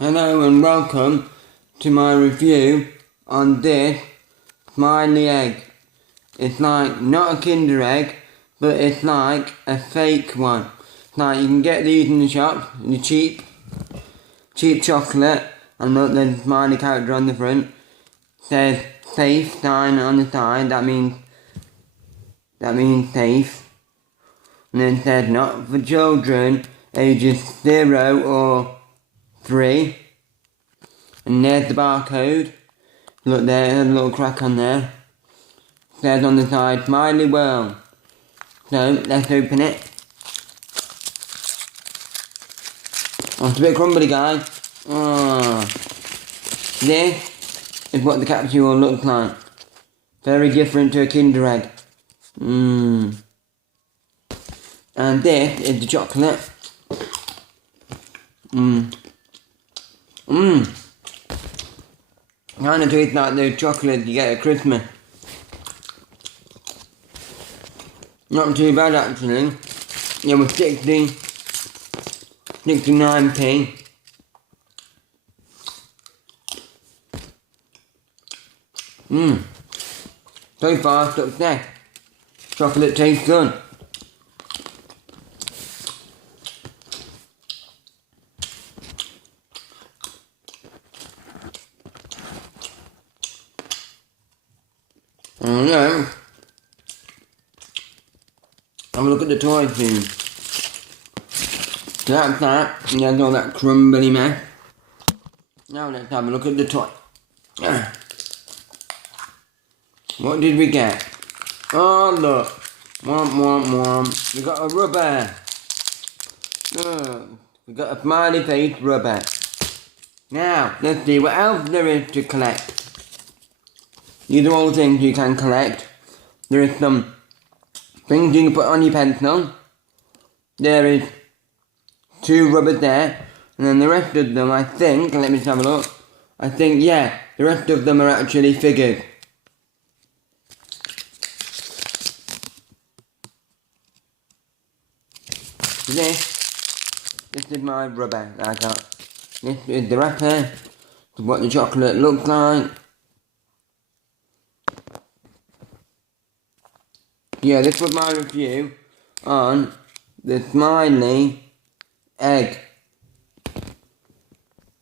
Hello and welcome to my review on this Smiley egg. It's like not a Kinder egg, but it's like a fake one. Like you can get these in the shop, the cheap chocolate, and look, there's a smiley character on the front. Says safe sign on the side, that means safe. And then says not for children ages 0 or 3. And there's the barcode. Look, there's a little crack on there. Says on the side, Smiley World. So, let's open it. Oh, it's a bit crumbly, guys. Oh. This is what the capsule looks like. Very different to a Kinder egg. And this is the chocolate. Kind of tastes like the chocolate you get at Christmas. Not too bad actually. It was 69p. So far, success. Chocolate tastes good. Now, have a look at the toy thing. So that's that. There's all that crumbly mess. Now let's have a look at the toy. What did we get? Oh look. We got a rubber. We got a smiley face rubber. Now, let's see what else there is to collect. These are all things you can collect. There is some things you can put on your pencil. There is 2 rubbers there. And then the rest of them, I think, let me just have a look. I think, yeah, the rest of them are actually figures. This is my rubber that I got. This is the wrapper. This is what the chocolate looks like. Yeah, this was my review on the Smiley egg.